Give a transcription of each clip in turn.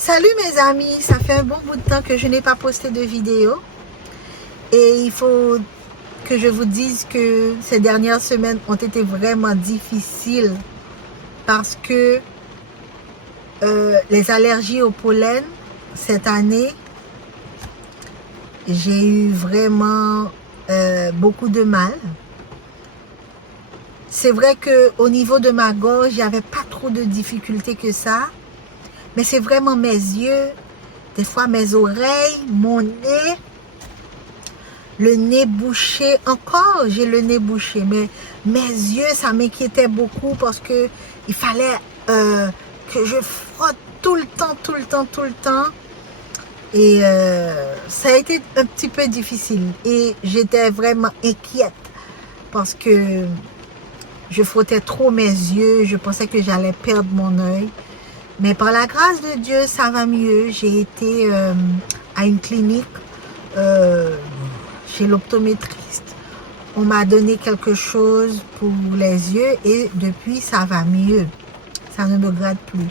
Salut mes amis, ça fait un bon bout de temps que je n'ai pas posté de vidéo et il faut que je vous dise que ces dernières semaines ont été vraiment difficiles parce que les allergies au pollen cette année, j'ai eu vraiment beaucoup de mal. C'est vrai qu'au niveau de ma gorge, il n'y avait pas trop de difficultés que ça, mais c'est vraiment mes yeux, des fois mes oreilles, mon nez, le nez bouché. Encore, j'ai le nez bouché, mais mes yeux, ça m'inquiétait beaucoup parce que il fallait que je frotte tout le temps. Et ça a été un petit peu difficile. Et j'étais vraiment inquiète parce que je frottais trop mes yeux. Je pensais que j'allais perdre mon œil. Mais par la grâce de Dieu, ça va mieux. J'ai été à une clinique chez l'optométriste. On m'a donné quelque chose pour les yeux et depuis, ça va mieux. Ça ne me gratte plus.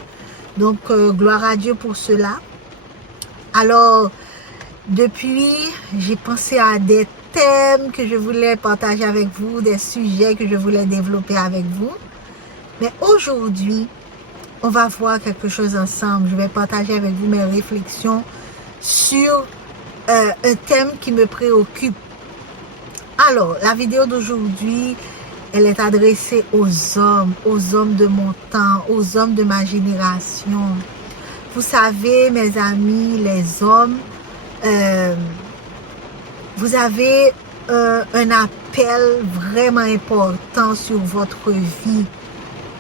Donc, gloire à Dieu pour cela. Alors, depuis, j'ai pensé à des thèmes que je voulais partager avec vous, des sujets que je voulais développer avec vous. Mais aujourd'hui, on va voir quelque chose ensemble. Je vais partager avec vous mes réflexions sur un thème qui me préoccupe. Alors, la vidéo d'aujourd'hui, elle est adressée aux hommes de mon temps, aux hommes de ma génération. Vous savez, mes amis, les hommes, vous avez un appel vraiment important sur votre vie.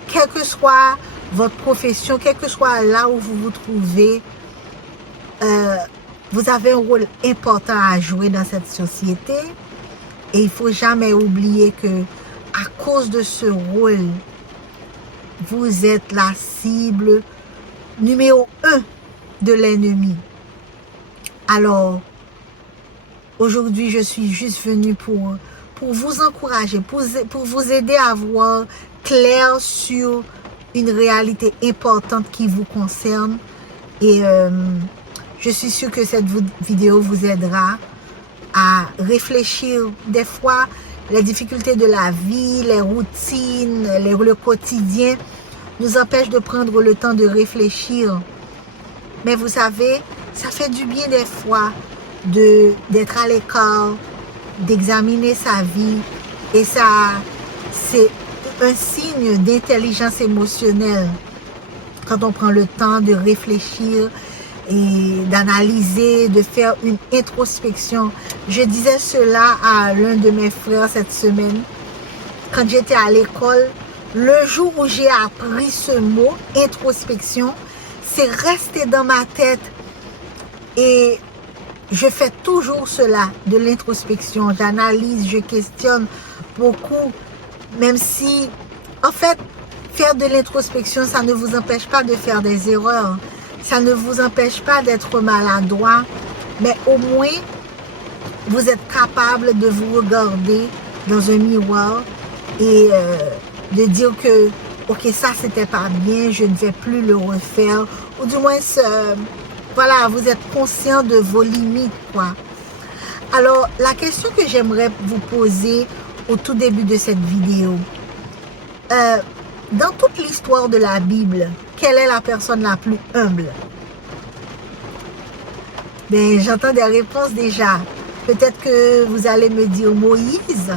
Quelle que soit votre profession, quel que soit là où vous vous trouvez, vous avez un rôle important à jouer dans cette société. Et il ne faut jamais oublier que à cause de ce rôle, vous êtes la cible numéro 1 de l'ennemi. Alors, aujourd'hui, je suis juste venue pour vous encourager, pour vous aider à voir clair sur une réalité importante qui vous concerne. Et je suis sûre que cette vidéo vous aidera à réfléchir. Des fois, les difficultés de la vie, les routines, le quotidien nous empêchent de prendre le temps de réfléchir. Mais vous savez, ça fait du bien des fois d'être à l'écart, d'examiner sa vie. Et ça, c'est un signe d'intelligence émotionnelle quand on prend le temps de réfléchir et d'analyser, de faire une introspection. Je disais cela à l'un de mes frères cette semaine, quand j'étais à l'école. Le jour où j'ai appris ce mot, introspection, c'est resté dans ma tête. Et je fais toujours cela, de l'introspection. J'analyse, je questionne beaucoup, même si, en fait, faire de l'introspection, ça ne vous empêche pas de faire des erreurs. Ça ne vous empêche pas d'être maladroit, mais au moins, vous êtes capable de vous regarder dans un miroir et de dire que, ok, ça, c'était pas bien, je ne vais plus le refaire. Ou du moins, voilà, vous êtes conscient de vos limites, quoi. Alors, la question que j'aimerais vous poser au tout début de cette vidéo, dans toute l'histoire de la Bible, quelle est la personne la plus humble? Ben, j'entends des réponses déjà. Peut-être que vous allez me dire Moïse,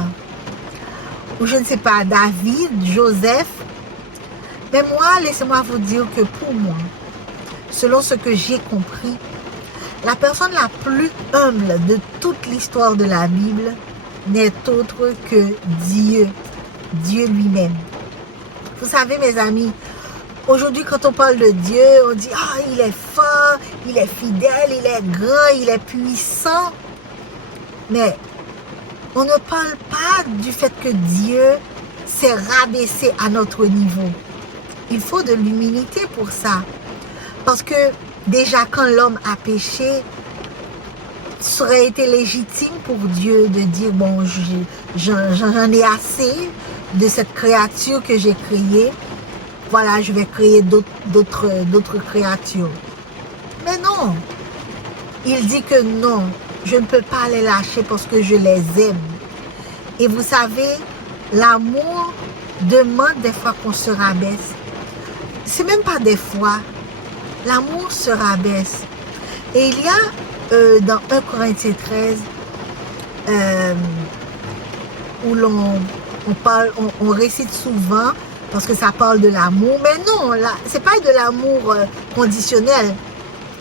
ou je ne sais pas, David, Joseph. Mais moi, laissez-moi vous dire que pour moi, selon ce que j'ai compris, la personne la plus humble de toute l'histoire de la Bible n'est autre que Dieu, Dieu lui-même. Vous savez, mes amis, aujourd'hui, quand on parle de Dieu, on dit « Ah, il est fort, il est fidèle, il est grand, il est puissant. » Mais on ne parle pas du fait que Dieu s'est rabaissé à notre niveau. Il faut de l'humilité pour ça. Parce que déjà, quand l'homme a péché, ça aurait été légitime pour Dieu de dire « Bon, j'en ai assez de cette créature que j'ai créée. Voilà, je vais créer d'autres créatures. » Mais non, il dit que non, je ne peux pas les lâcher parce que je les aime. Et vous savez, l'amour demande des fois qu'on se rabaisse. C'est même pas des fois. L'amour se rabaisse. Et il y a dans 1 Corinthiens 13 où on récite souvent parce que ça parle de l'amour. Mais non, c'est pas de l'amour conditionnel.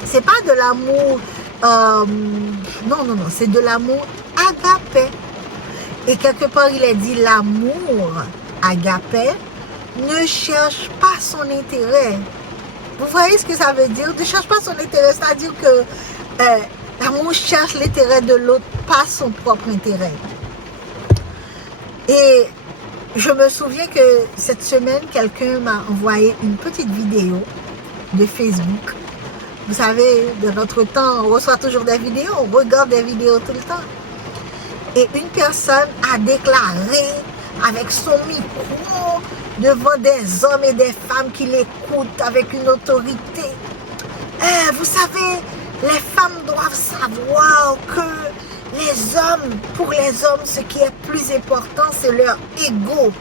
C'est pas de l'amour... non, c'est de l'amour agapé. Et quelque part, il est dit l'amour agapé ne cherche pas son intérêt. Vous voyez ce que ça veut dire? Ne cherche pas son intérêt, c'est-à-dire que l'amour cherche l'intérêt de l'autre, pas son propre intérêt. Et je me souviens que cette semaine, quelqu'un m'a envoyé une petite vidéo de Facebook. Vous savez, de notre temps, on reçoit toujours des vidéos, on regarde des vidéos tout le temps. Et une personne a déclaré avec son micro devant des hommes et des femmes qui l'écoutent avec une autorité. Vous savez, les femmes doivent savoir que les hommes, pour les hommes, ce qui est plus important, c'est leur ego.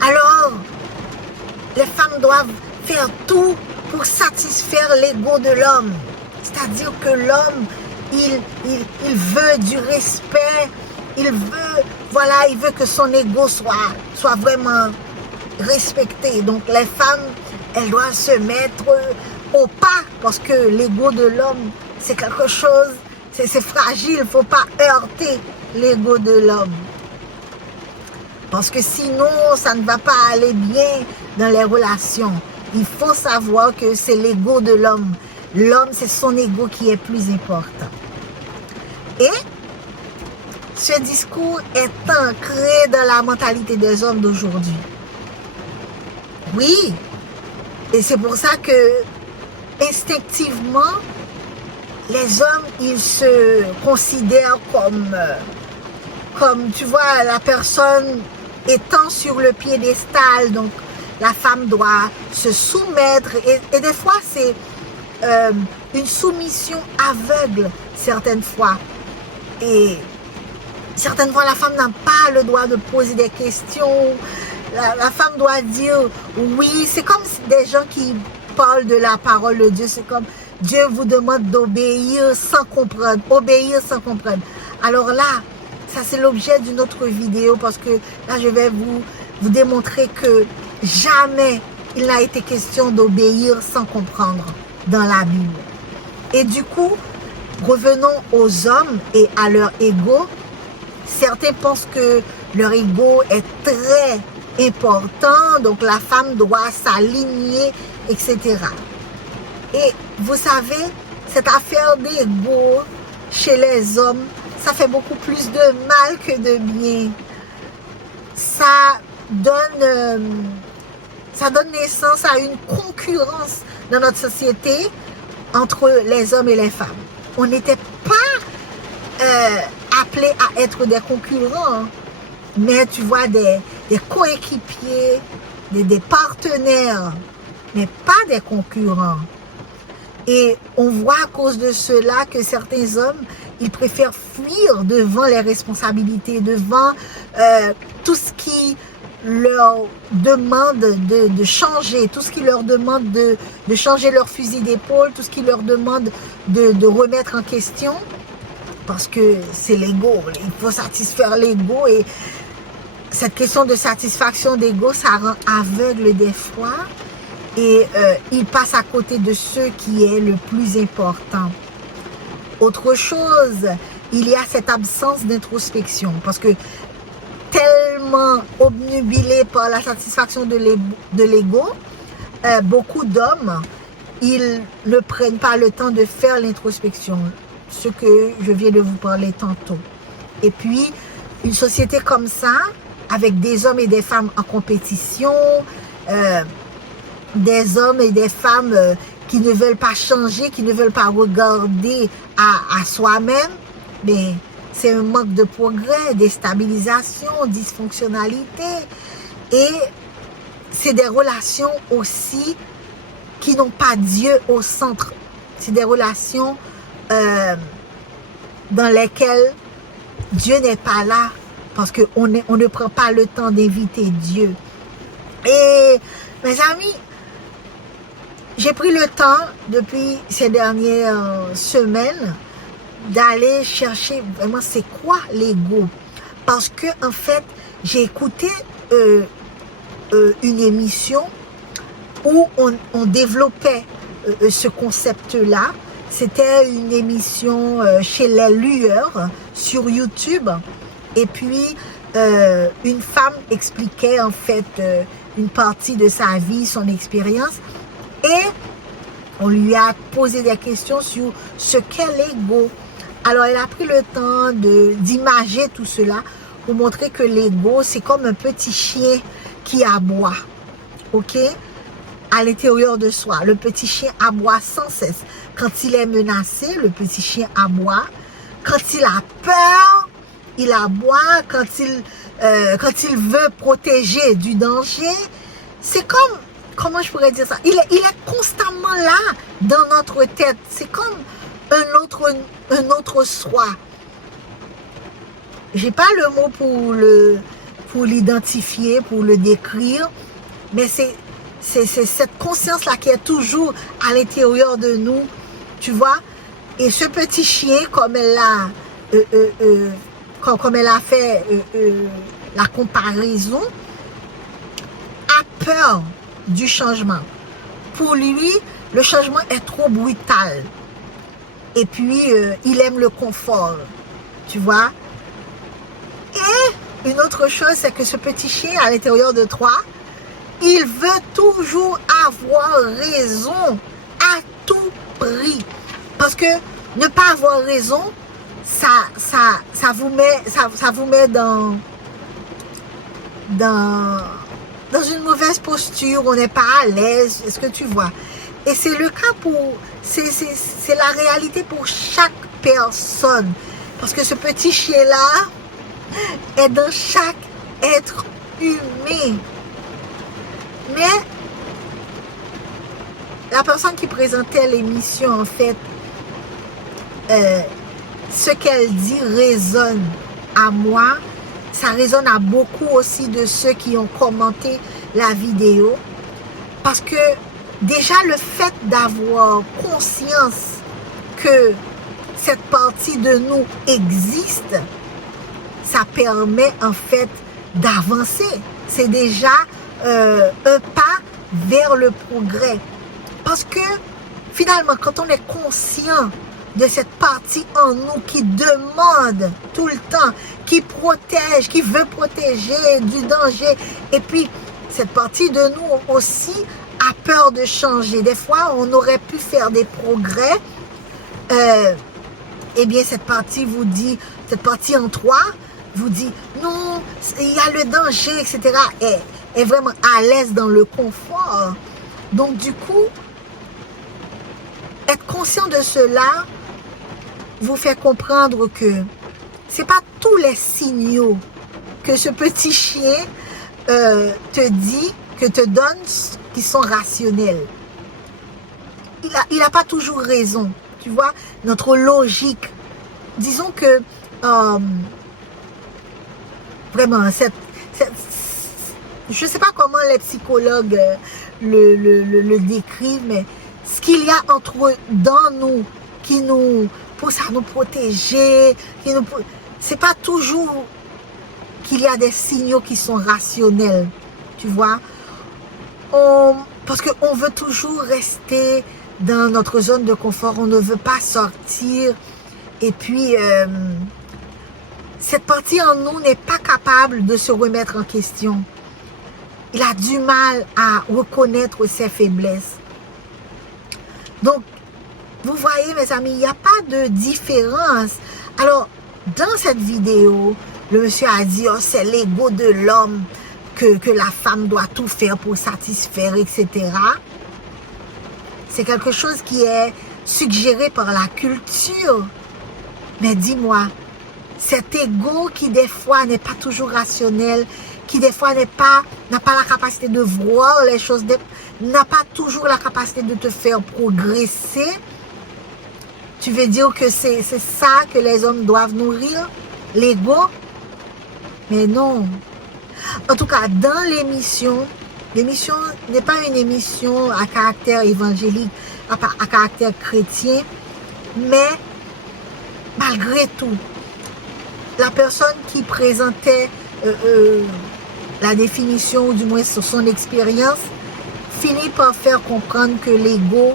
Alors, les femmes doivent faire tout pour satisfaire l'ego de l'homme. C'est-à-dire que l'homme, il veut du respect, il veut que son ego soit vraiment respecté. Donc les femmes, elles doivent se mettre au pas parce que l'ego de l'homme, c'est quelque chose, c'est fragile, il ne faut pas heurter l'ego de l'homme. Parce que sinon, ça ne va pas aller bien dans les relations. Il faut savoir que c'est l'ego de l'homme. L'homme, c'est son ego qui est plus important. Et ce discours est ancré dans la mentalité des hommes d'aujourd'hui. Oui, et c'est pour ça que instinctivement, les hommes, ils se considèrent comme tu vois, la personne étant sur le piédestal, donc la femme doit se soumettre, et des fois c'est une soumission aveugle, certaines fois. Et certaines fois, la femme n'a pas le droit de poser des questions. La femme doit dire oui. C'est comme des gens qui parlent de la parole de Dieu. C'est comme Dieu vous demande d'obéir sans comprendre. Obéir sans comprendre. Alors là, ça c'est l'objet d'une autre vidéo parce que là, je vais vous démontrer que jamais il n'a été question d'obéir sans comprendre dans la Bible. Et du coup, revenons aux hommes et à leur ego. Certains pensent que leur ego est très important, donc la femme doit s'aligner, etc. Et vous savez, cette affaire d'ego chez les hommes, ça fait beaucoup plus de mal que de bien. Ça donne naissance à une concurrence dans notre société entre les hommes et les femmes. On n'était pas appelés à être des concurrents, mais tu vois, des coéquipiers, des partenaires, mais pas des concurrents. Et on voit à cause de cela que certains hommes, ils préfèrent fuir devant les responsabilités, devant tout ce qui leur demande de changer, tout ce qui leur demande de changer leur fusil d'épaule, tout ce qui leur demande de remettre en question, parce que c'est l'ego, il faut satisfaire l'ego, et cette question de satisfaction d'ego, ça rend aveugle des fois, et il passe à côté de ce qui est le plus important. Autre chose, il y a cette absence d'introspection, parce que tellement obnubilés par la satisfaction de l'ego, beaucoup d'hommes, ils ne prennent pas le temps de faire l'introspection, ce que je viens de vous parler tantôt. Et puis, une société comme ça, avec des hommes et des femmes en compétition, des hommes et des femmes qui ne veulent pas changer, qui ne veulent pas regarder à soi-même, mais c'est un manque de progrès, déstabilisation, dysfonctionnalité. Et c'est des relations aussi qui n'ont pas Dieu au centre. C'est des relations dans lesquelles Dieu n'est pas là parce qu'on ne prend pas le temps d'inviter Dieu. Et mes amis, j'ai pris le temps depuis ces dernières semaines d'aller chercher vraiment c'est quoi l'ego. Parce que en fait, j'ai écouté une émission où on développait ce concept-là. C'était une émission chez Les Lueurs sur YouTube. Et puis, une femme expliquait en fait une partie de sa vie, son expérience. Et on lui a posé des questions sur ce qu'est l'ego. Alors, elle a pris le temps d'imager tout cela pour montrer que l'ego, c'est comme un petit chien qui aboie. OK? À l'intérieur de soi. Le petit chien aboie sans cesse. Quand il est menacé, le petit chien aboie. Quand il a peur, il aboie. Quand il veut protéger du danger, c'est comme, comment je pourrais dire ça? Il est constamment là dans notre tête. C'est comme un autre soi. J'ai pas le mot pour l'identifier, pour le décrire, mais c'est cette conscience-là qui est toujours à l'intérieur de nous, tu vois. Et ce petit chien, comme elle a fait la comparaison, a peur du changement. Pour lui, le changement est trop brutal. Et puis, il aime le confort, tu vois. Et une autre chose, c'est que ce petit chien à l'intérieur de toi, il veut toujours avoir raison à tout prix. Parce que ne pas avoir raison, ça vous met dans une mauvaise posture, on n'est pas à l'aise, est-ce que tu vois? Et c'est le cas c'est la réalité pour chaque personne. Parce que ce petit chien-là est dans chaque être humain. Mais la personne qui présentait l'émission, en fait, ce qu'elle dit résonne à moi. Ça résonne à beaucoup aussi de ceux qui ont commenté la vidéo. Parce que déjà le fait d'avoir conscience que cette partie de nous existe, ça permet en fait d'avancer. C'est déjà un pas vers le progrès. Parce que finalement, quand on est conscient de cette partie en nous qui demande tout le temps, qui protège, qui veut protéger du danger, et puis cette partie de nous aussi a peur de changer. Des fois, on aurait pu faire des progrès. Eh bien, cette partie vous dit, cette partie en toi vous dit, non, il y a le danger, etc. Est vraiment à l'aise dans le confort. Donc, du coup, être conscient de cela vous fait comprendre que c'est pas tous les signaux que ce petit chien te dit, que te donne, qui sont rationnels. Il a pas toujours raison. Tu vois, notre logique. Disons que vraiment, je sais pas comment les psychologues le décrivent, mais ce qu'il y a dans nous qui nous pousse à nous protéger, c'est pas toujours qu'il y a des signaux qui sont rationnels, tu vois. Parce qu'on veut toujours rester dans notre zone de confort, on ne veut pas sortir. Et puis, cette partie en nous n'est pas capable de se remettre en question. Il a du mal à reconnaître ses faiblesses. Donc, vous voyez, mes amis, il n'y a pas de différence. Alors, dans cette vidéo, le monsieur a dit, oh, c'est l'ego de l'homme, que la femme doit tout faire pour satisfaire, etc. C'est quelque chose qui est suggéré par la culture. Mais dis-moi, cet ego qui des fois n'est pas toujours rationnel, qui des fois n'a pas la capacité de voir les choses, n'a pas toujours la capacité de te faire progresser, tu veux dire que c'est ça que les hommes doivent nourrir, l'ego? Mais non. En tout cas, dans l'émission n'est pas une émission à caractère évangélique, à caractère chrétien, mais malgré tout, la personne qui présentait la définition, ou du moins sur son expérience, finit par faire comprendre que l'ego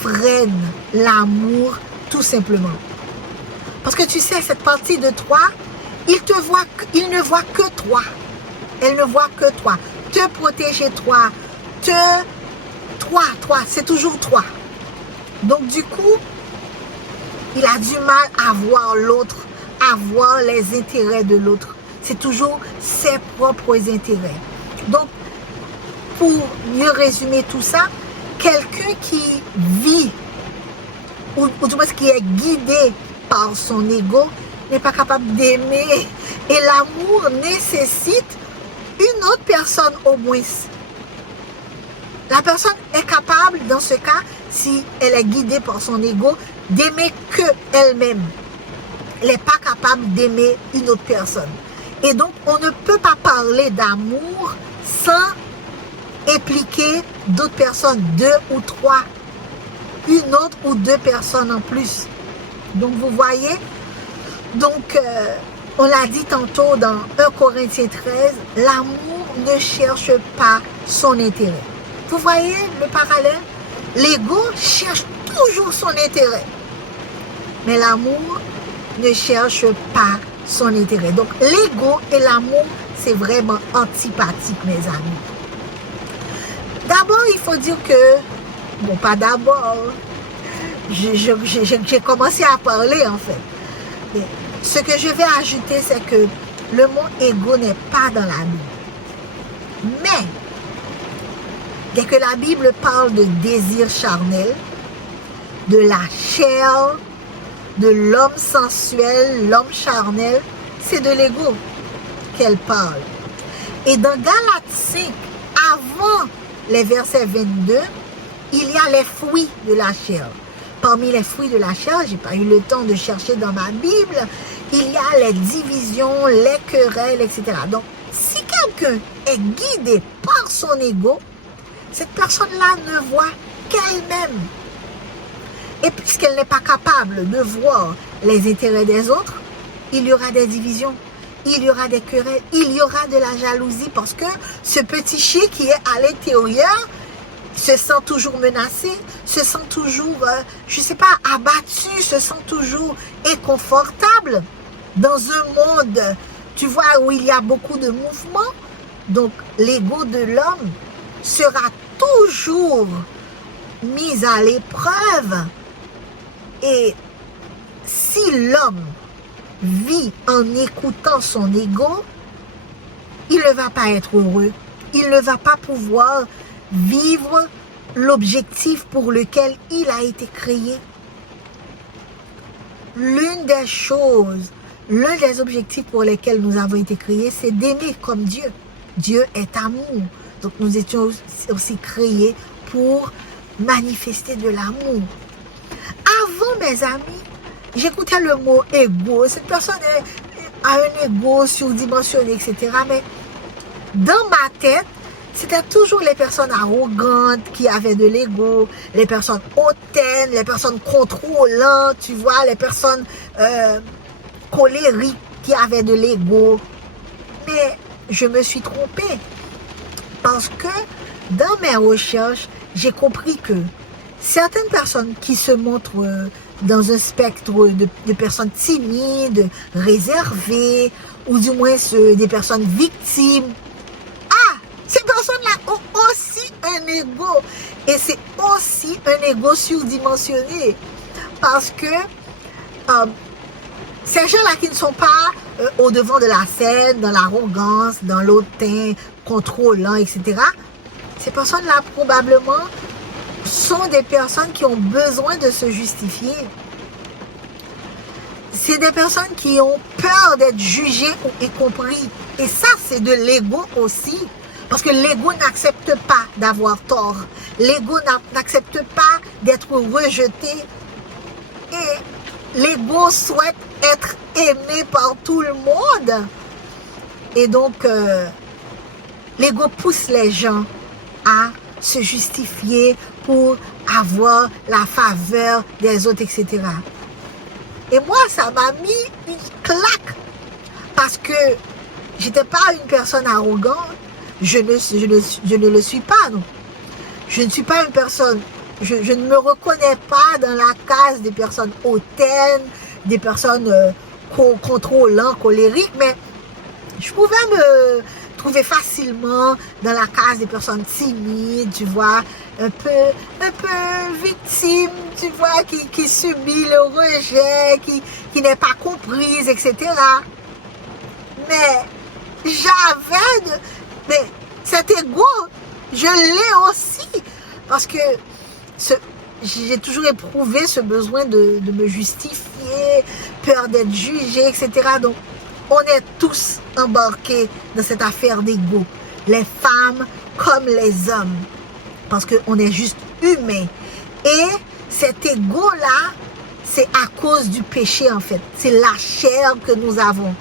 freine l'amour tout simplement. Parce que tu sais, cette partie de toi, il ne voit que toi. Elle ne voit que toi. Te protéger toi. Toi, c'est toujours toi. Donc du coup, il a du mal à voir l'autre, à voir les intérêts de l'autre. C'est toujours ses propres intérêts. Donc, pour mieux résumer tout ça, quelqu'un qui vit, ou du moins qui est guidé par son ego, n'est pas capable d'aimer. Et l'amour nécessite une autre personne au moins. La personne est capable, dans ce cas, si elle est guidée par son ego, d'aimer que elle-même. Elle n'est pas capable d'aimer une autre personne. Et donc, on ne peut pas parler d'amour sans impliquer d'autres personnes, 2 ou 3, une autre ou 2 personnes en plus. Donc, vous voyez, donc, on l'a dit tantôt dans 1 Corinthiens 13, l'amour ne cherche pas son intérêt. Vous voyez le parallèle? L'ego cherche toujours son intérêt. Mais l'amour ne cherche pas son intérêt. Donc, l'ego et l'amour, c'est vraiment antipathique, mes amis. D'abord, il faut dire que, bon, pas d'abord, j'ai commencé à parler, en fait. Mais ce que je vais ajouter, c'est que le mot ego n'est pas dans la Bible. Mais, dès que la Bible parle de désir charnel, de la chair, de l'homme sensuel, l'homme charnel, c'est de l'ego qu'elle parle. Et dans Galates 5, avant les versets 22, il y a les fruits de la chair. Parmi les fruits de la chair, je n'ai pas eu le temps de chercher dans ma Bible, il y a les divisions, les querelles, etc. Donc, si quelqu'un est guidé par son ego, cette personne-là ne voit qu'elle-même. Et puisqu'elle n'est pas capable de voir les intérêts des autres, il y aura des divisions, il y aura des querelles, il y aura de la jalousie parce que ce petit chien qui est à l'intérieur se sent toujours menacé, se sent toujours, je ne sais pas, abattu, se sent toujours inconfortable dans un monde, tu vois, où il y a beaucoup de mouvements. Donc, l'ego de l'homme sera toujours mis à l'épreuve. Et si l'homme vit en écoutant son ego, il ne va pas être heureux. Il ne va pas pouvoir vivre l'objectif pour lequel il a été créé. L'une des choses, l'un des objectifs pour lesquels nous avons été créés, c'est d'aimer comme Dieu. Dieu est amour. Donc nous étions aussi créés pour manifester de l'amour. Avant, mes amis, j'écoutais le mot égo. Cette personne a un égo surdimensionné, etc. Mais dans ma tête, c'était toujours les personnes arrogantes qui avaient de l'ego, les personnes hautaines, les personnes contrôlantes, tu vois, les personnes colériques qui avaient de l'ego. Mais je me suis trompée parce que dans mes recherches, j'ai compris que certaines personnes qui se montrent dans un spectre de personnes timides, réservées, ou du moins des personnes victimes, ces personnes-là ont aussi un ego. Et c'est aussi un ego surdimensionné. Parce que ces gens-là qui ne sont pas au devant de la scène, dans l'arrogance, dans l'hautain, contrôlant, etc. Ces personnes-là, probablement, sont des personnes qui ont besoin de se justifier. C'est des personnes qui ont peur d'être jugées et compris. Et ça, c'est de l'ego aussi. Parce que l'ego n'accepte pas d'avoir tort. L'ego n'accepte pas d'être rejeté. Et l'ego souhaite être aimé par tout le monde. Et donc, l'ego pousse les gens à se justifier pour avoir la faveur des autres, etc. Et moi, ça m'a mis une claque. Parce que j'étais pas une personne arrogante. Je ne le suis pas, non. Je ne suis pas une personne, je ne me reconnais pas dans la case des personnes hautaines, des personnes contrôlantes, colériques, mais je pouvais me trouver facilement dans la case des personnes timides, tu vois, un peu victime, tu vois, qui subit le rejet, qui n'est pas comprise, etc. Mais mais cet ego, je l'ai aussi, parce que j'ai toujours éprouvé ce besoin de me justifier, peur d'être jugé, etc. Donc, on est tous embarqués dans cette affaire d'ego, les femmes comme les hommes, parce qu'on est juste humains. Et cet ego-là, c'est à cause du péché, en fait. C'est la chair que nous avons.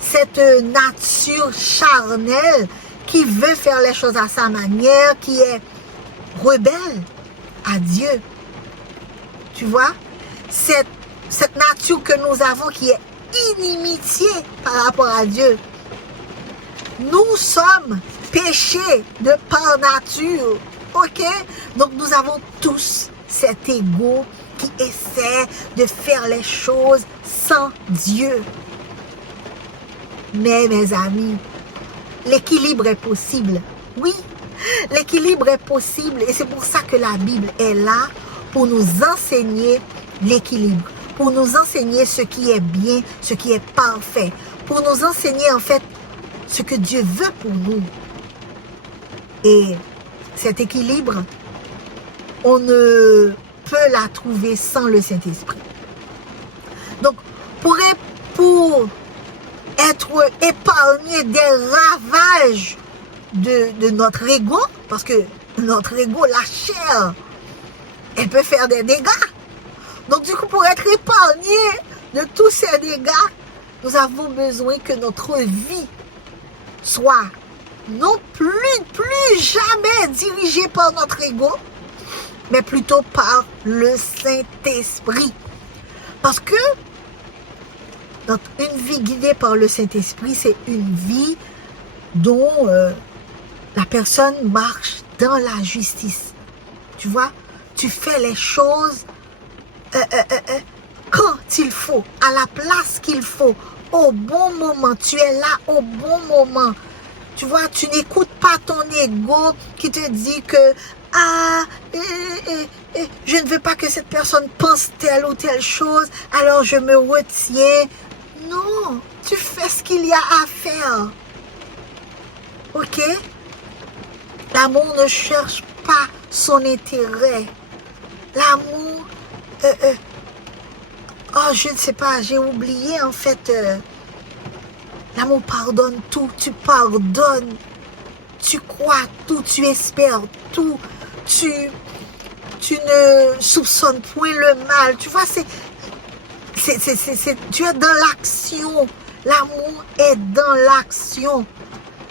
Cette nature charnelle qui veut faire les choses à sa manière, qui est rebelle à Dieu. Tu vois? Cette nature que nous avons qui est inimitié par rapport à Dieu. Nous sommes péchés de par nature. Ok? Donc nous avons tous cet ego qui essaie de faire les choses sans Dieu. Mais mes amis, l'équilibre est possible. Oui, l'équilibre est possible et c'est pour ça que la Bible est là pour nous enseigner l'équilibre, pour nous enseigner ce qui est bien, ce qui est parfait, pour nous enseigner en fait ce que Dieu veut pour nous. Et cet équilibre, on ne peut la trouver sans le Saint-Esprit. Donc, pour être épargné des ravages de notre ego, parce que notre ego, la chair, elle peut faire des dégâts. Donc du coup, pour être épargné de tous ces dégâts, nous avons besoin que notre vie soit non plus jamais dirigée par notre ego, mais plutôt par le Saint-Esprit. Parce que une vie guidée par le Saint-Esprit, c'est une vie dont la personne marche dans la justice. Tu vois, tu fais les choses quand il faut, à la place qu'il faut, au bon moment. Tu es là au bon moment. Tu vois, tu n'écoutes pas ton ego qui te dit que je ne veux pas que cette personne pense telle ou telle chose, alors je me retiens. Non, tu fais ce qu'il y a à faire. Ok? L'amour ne cherche pas son intérêt. L'amour... je ne sais pas, j'ai oublié en fait. L'amour pardonne tout. Tu pardonnes. Tu crois tout. Tu espères tout. Tu ne soupçonnes point le mal. Tu vois, tu es dans l'action. L'amour est dans l'action.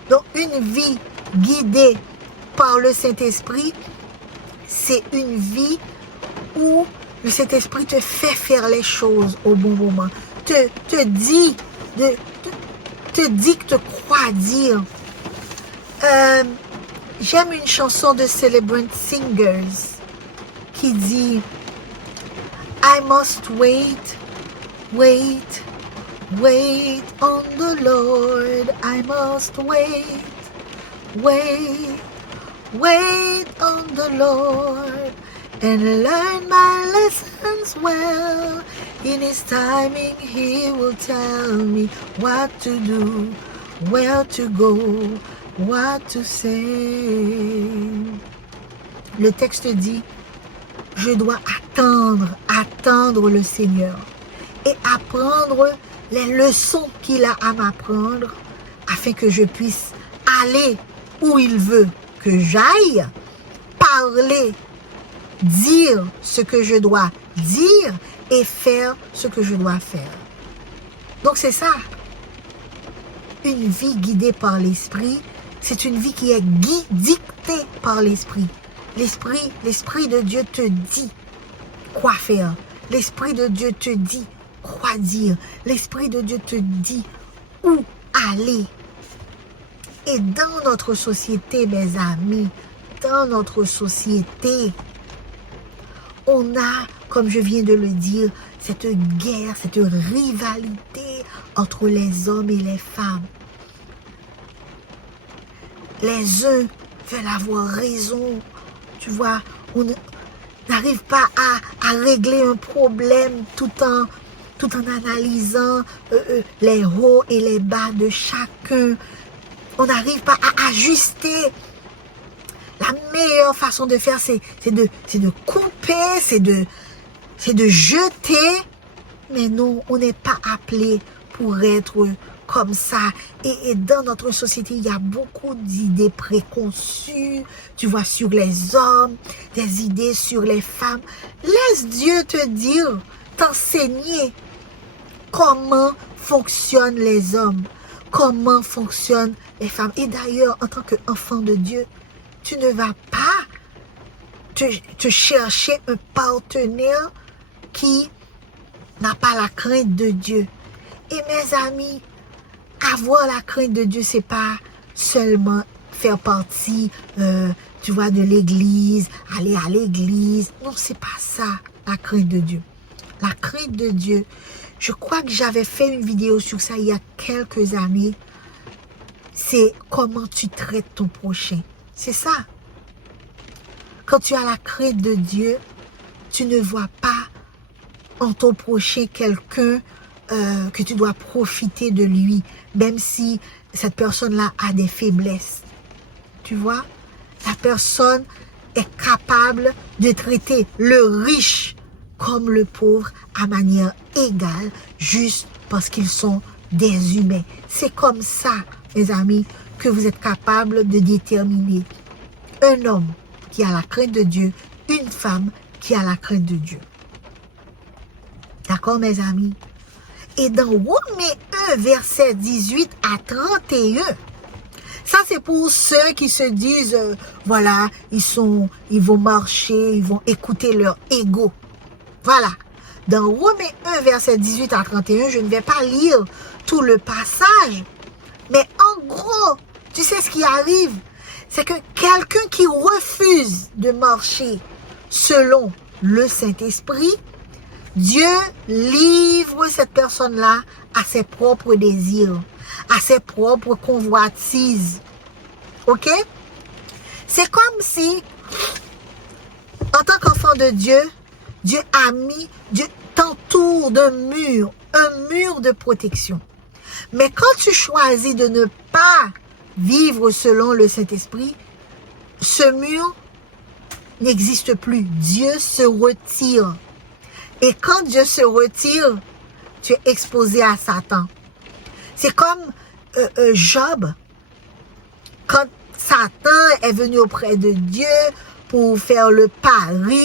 Donc, une vie guidée par le Saint-Esprit, c'est une vie où le Saint-Esprit te fait faire les choses au bon moment. Te dit que te croit dire. J'aime une chanson de Celebrant Singers qui dit I must wait on the Lord. I must wait on the Lord and learn my lessons well. In His timing He will tell me what to do, where to go, what to say. Le texte dit, je dois attendre le Seigneur et apprendre les leçons qu'il a à m'apprendre afin que je puisse aller où il veut que j'aille, parler, dire ce que je dois dire et faire ce que je dois faire. Donc c'est ça. Une vie guidée par l'esprit, c'est une vie qui est dictée par l'esprit. L'esprit de Dieu te dit quoi faire. L'esprit de Dieu te dit quoi dire. L'esprit de Dieu te dit où aller. Et dans notre société, mes amis, dans notre société, on a, comme je viens de le dire, cette guerre, cette rivalité entre les hommes et les femmes. Les uns veulent avoir raison, tu vois, on n'arrive pas à régler un problème tout en analysant les hauts et les bas de chacun. On n'arrive pas à ajuster. La meilleure façon de faire, c'est de couper, c'est de jeter. Mais non, on n'est pas appelé pour être comme ça. Et dans notre société, il y a beaucoup d'idées préconçues, tu vois, sur les hommes, des idées sur les femmes. Laisse Dieu te dire, t'enseigner comment fonctionnent les hommes, comment fonctionnent les femmes. Et d'ailleurs, en tant qu'enfant de Dieu, tu ne vas pas te chercher un partenaire qui n'a pas la crainte de Dieu. Et mes amis, avoir la crainte de Dieu, c'est pas seulement faire partie, tu vois, de l'église, aller à l'église. Non, c'est pas ça, la crainte de Dieu. La crainte de Dieu, je crois que j'avais fait une vidéo sur ça il y a quelques années. C'est comment tu traites ton prochain. C'est ça. Quand tu as la crainte de Dieu, tu ne vois pas en ton prochain quelqu'un que tu dois profiter de lui, même si cette personne-là a des faiblesses. Tu vois, la personne est capable de traiter le riche comme le pauvre à manière égale, juste parce qu'ils sont des humains. C'est comme ça, mes amis, que vous êtes capable de déterminer un homme qui a la crainte de Dieu, une femme qui a la crainte de Dieu. D'accord, mes amis? Et dans Romains 1, verset 18 à 31, ça c'est pour ceux qui se disent, voilà, ils vont marcher, ils vont écouter leur ego. Voilà. Dans Romains 1, verset 18 à 31, je ne vais pas lire tout le passage, mais en gros, tu sais ce qui arrive? C'est que quelqu'un qui refuse de marcher selon le Saint-Esprit, Dieu livre cette personne-là à ses propres désirs, à ses propres convoitises. Ok? C'est comme si, en tant qu'enfant de Dieu, Dieu t'entoure d'un mur, un mur de protection. Mais quand tu choisis de ne pas vivre selon le Saint-Esprit, ce mur n'existe plus. Dieu se retire. Et quand Dieu se retire, tu es exposé à Satan. C'est comme Job. Quand Satan est venu auprès de Dieu pour faire le pari,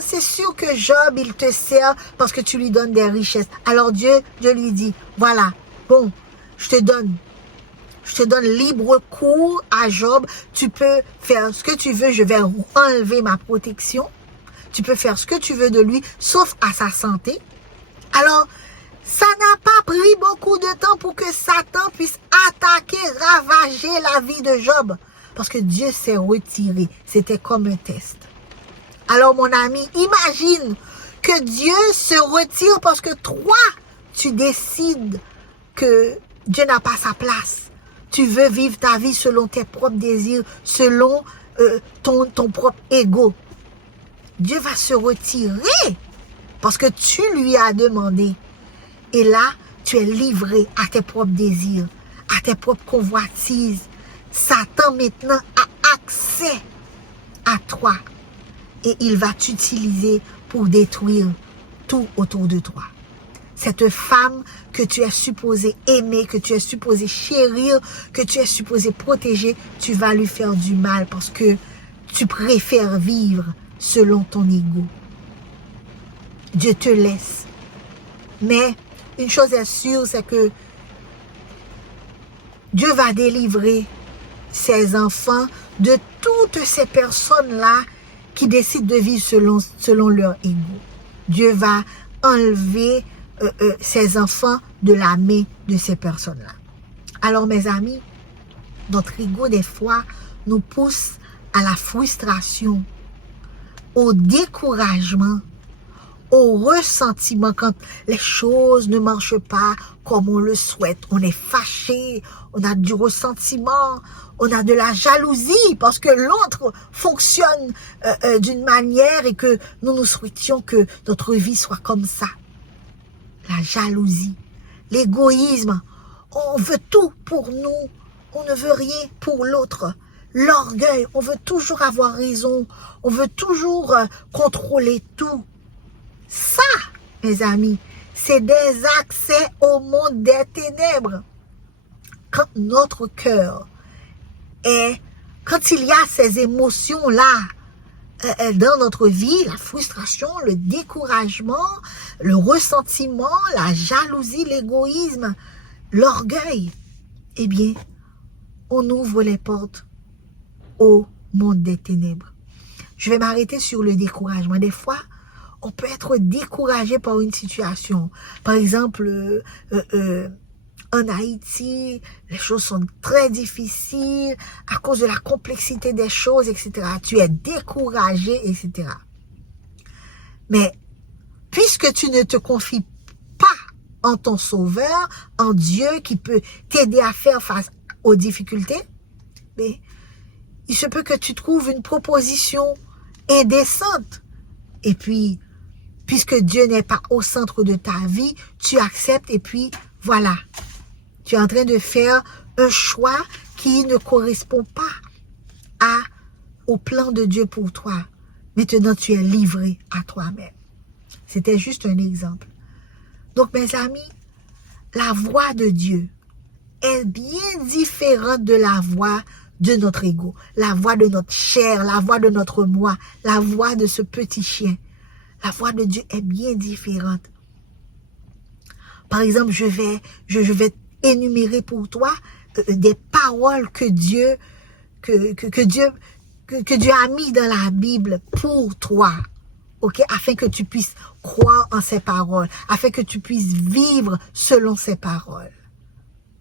c'est sûr que Job, il te sert parce que tu lui donnes des richesses. Alors Dieu lui dit, voilà, bon, je te donne libre cours à Job. Tu peux faire ce que tu veux, je vais enlever ma protection. Tu peux faire ce que tu veux de lui, sauf à sa santé. Alors, ça n'a pas pris beaucoup de temps pour que Satan puisse attaquer, ravager la vie de Job. Parce que Dieu s'est retiré. C'était comme un test. Alors, mon ami, imagine que Dieu se retire parce que toi, tu décides que Dieu n'a pas sa place. Tu veux vivre ta vie selon tes propres désirs, selon ton propre ego. Dieu va se retirer parce que tu lui as demandé. Et là, tu es livré à tes propres désirs, à tes propres convoitises. Satan maintenant a accès à toi et il va t'utiliser pour détruire tout autour de toi. Cette femme que tu es supposé aimer, que tu es supposé chérir, que tu es supposé protéger, tu vas lui faire du mal parce que tu préfères vivre selon ton ego. Dieu te laisse. Mais une chose est sûre, c'est que Dieu va délivrer ses enfants de toutes ces personnes-là qui décident de vivre selon leur ego. Dieu va enlever ses enfants de la main de ces personnes-là. Alors mes amis, notre ego des fois nous pousse à la frustration, au découragement, au ressentiment quand les choses ne marchent pas comme on le souhaite. On est fâché, on a du ressentiment, on a de la jalousie parce que l'autre fonctionne d'une manière et que nous souhaitions que notre vie soit comme ça. La jalousie, l'égoïsme, on veut tout pour nous, on ne veut rien pour l'autre. L'orgueil, on veut toujours avoir raison, on veut toujours contrôler tout. Ça, mes amis, c'est des accès au monde des ténèbres. Quand notre cœur quand il y a ces émotions-là dans notre vie, la frustration, le découragement, le ressentiment, la jalousie, l'égoïsme, l'orgueil, eh bien, on ouvre les portes au monde des ténèbres. Je vais m'arrêter sur le découragement. Des fois, on peut être découragé par une situation. Par exemple, en Haïti, les choses sont très difficiles à cause de la complexité des choses, etc. Tu es découragé, etc. Mais puisque tu ne te confies pas en ton sauveur, en Dieu qui peut t'aider à faire face aux difficultés, mais il se peut que tu trouves une proposition indécente. Et puis, puisque Dieu n'est pas au centre de ta vie, tu acceptes et puis voilà. Tu es en train de faire un choix qui ne correspond pas au plan de Dieu pour toi. Maintenant, tu es livré à toi-même. C'était juste un exemple. Donc, mes amis, la voix de Dieu est bien différente de la voix de notre ego, la voix de notre chair, la voix de notre moi, la voix de ce petit chien. La voix de Dieu est bien différente. Par exemple, je vais énumérer pour toi des paroles que Dieu a mis dans la Bible pour toi, ok, afin que tu puisses croire en ces paroles, afin que tu puisses vivre selon ces paroles.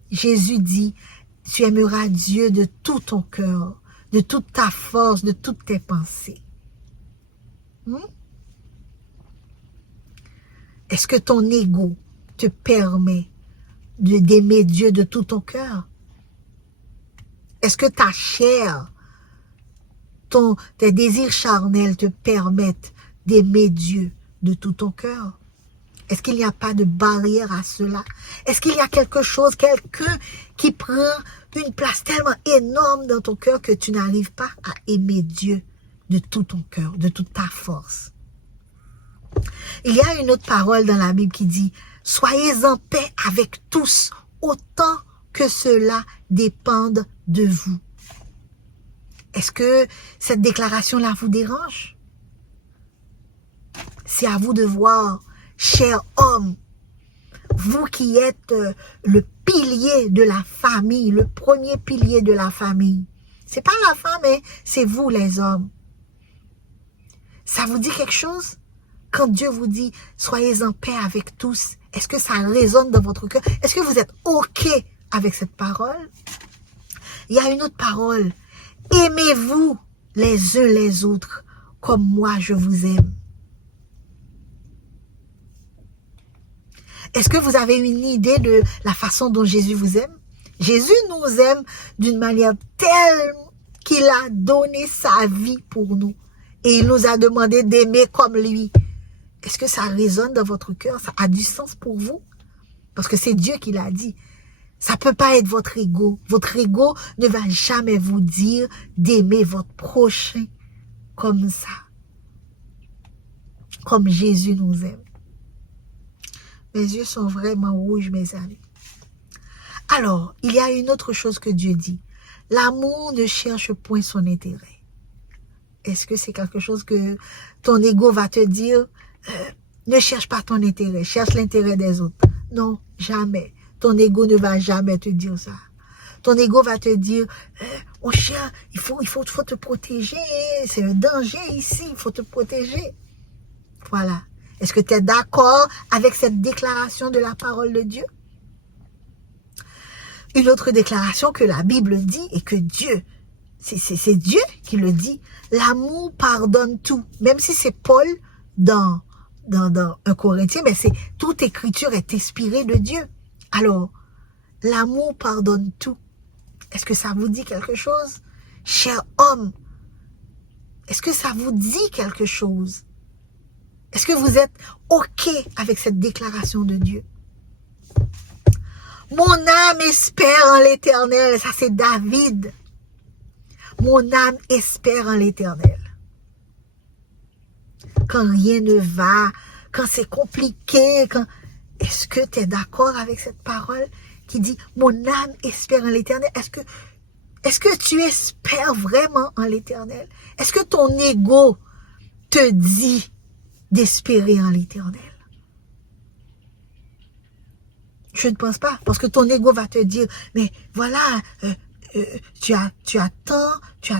Jésus dit, tu aimeras Dieu de tout ton cœur, de toute ta force, de toutes tes pensées. Est-ce que ton ego te permet d'aimer Dieu de tout ton cœur? Est-ce que ta chair, tes désirs charnels te permettent d'aimer Dieu de tout ton cœur? Est-ce qu'il n'y a pas de barrière à cela? Est-ce qu'il y a quelque chose, quelqu'un qui prend une place tellement énorme dans ton cœur que tu n'arrives pas à aimer Dieu de tout ton cœur, de toute ta force? Il y a une autre parole dans la Bible qui dit « Soyez en paix avec tous, autant que cela dépende de vous. » Est-ce que cette déclaration-là vous dérange? C'est à vous de voir, cher homme, vous qui êtes le pilier de la famille, le premier pilier de la famille. C'est pas la femme, mais c'est vous les hommes. Ça vous dit quelque chose? Quand Dieu vous dit, soyez en paix avec tous, est-ce que ça résonne dans votre cœur? Est-ce que vous êtes OK avec cette parole? Il y a une autre parole. Aimez-vous les uns les autres comme moi je vous aime. Est-ce que vous avez une idée de la façon dont Jésus vous aime? Jésus nous aime d'une manière telle qu'il a donné sa vie pour nous. Et il nous a demandé d'aimer comme lui. Est-ce que ça résonne dans votre cœur? Ça a du sens pour vous? Parce que c'est Dieu qui l'a dit. Ça ne peut pas être votre ego. Votre ego ne va jamais vous dire d'aimer votre prochain comme ça. Comme Jésus nous aime. Mes yeux sont vraiment rouges, mes amis. Alors, il y a une autre chose que Dieu dit. L'amour ne cherche point son intérêt. Est-ce que c'est quelque chose que ton ego va te dire? Ne cherche pas ton intérêt, cherche l'intérêt des autres. Non, jamais. Ton ego ne va jamais te dire ça. Ton ego va te dire, oh cher, il faut te protéger, c'est un danger ici, il faut te protéger. Voilà. Est-ce que tu es d'accord avec cette déclaration de la parole de Dieu? Une autre déclaration que la Bible dit et que Dieu, c'est Dieu qui le dit, l'amour pardonne tout. Même si c'est Paul dans 1 Corinthiens, mais toute écriture est inspirée de Dieu. Alors, l'amour pardonne tout. Est-ce que ça vous dit quelque chose? Cher homme, est-ce que ça vous dit quelque chose? Est-ce que vous êtes OK avec cette déclaration de Dieu? Mon âme espère en l'Éternel. Ça, c'est David. Mon âme espère en l'Éternel. Quand rien ne va, quand c'est compliqué, est-ce que tu es d'accord avec cette parole qui dit « Mon âme espère en l'Éternel » Est-ce que tu espères vraiment en l'Éternel? Est-ce que ton ego te dit d'espérer en l'Éternel? Je ne pense pas, parce que ton ego va te dire, mais voilà, tu as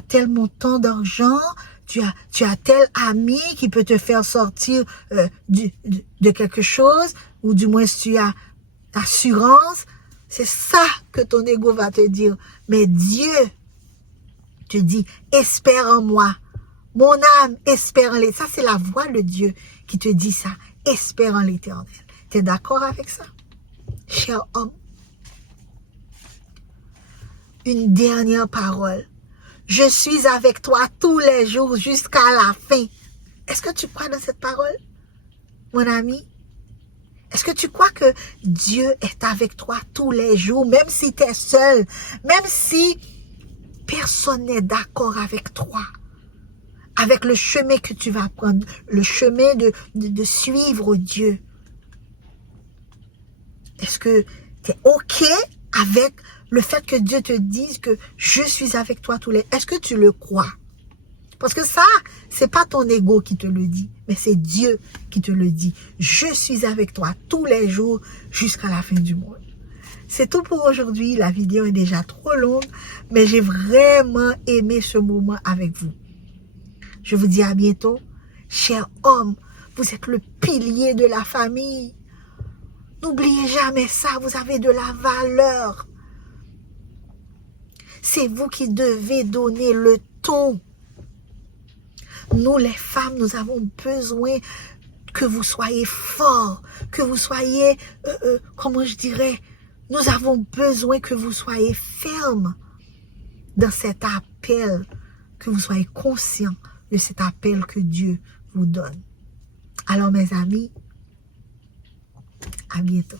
tel montant d'argent, tu as tel ami qui peut te faire sortir de quelque chose, ou du moins tu as assurance. C'est ça que ton ego va te dire. Mais Dieu te dit, espère en moi. Mon âme espère en l'Éternel. Ça, c'est la voix de Dieu qui te dit ça. Espère en l'Éternel. Tu es d'accord avec ça? Cher homme, une dernière parole. Je suis avec toi tous les jours jusqu'à la fin. Est-ce que tu crois dans cette parole, mon ami? Est-ce que tu crois que Dieu est avec toi tous les jours, même si tu es seul, même si personne n'est d'accord avec toi, avec le chemin que tu vas prendre, le chemin de suivre Dieu? Est-ce que tu es OK avec le fait que Dieu te dise que je suis avec toi tous les jours? Est-ce que tu le crois? Parce que ça, c'est pas ton ego qui te le dit, mais c'est Dieu qui te le dit. Je suis avec toi tous les jours jusqu'à la fin du monde. C'est tout pour aujourd'hui. La vidéo est déjà trop longue, mais j'ai vraiment aimé ce moment avec vous. Je vous dis à bientôt. Cher homme, vous êtes le pilier de la famille. N'oubliez jamais ça, vous avez de la valeur. C'est vous qui devez donner le ton. Nous, les femmes, nous avons besoin que vous soyez forts, que vous soyez, comment je dirais, nous avons besoin que vous soyez fermes dans cet appel, que vous soyez conscients de cet appel que Dieu vous donne. Alors, mes amis, à bientôt.